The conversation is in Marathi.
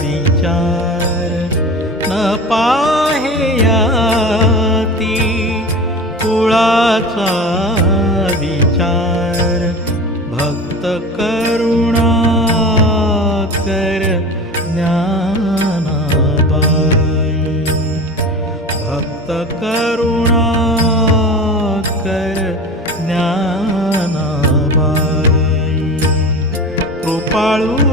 विचार न पाहेयाती कुळाचा विचार भक्त करुणाकर ज्ञानाबाई भक्त करुणाकर ज्ञानाबाई कृपाळू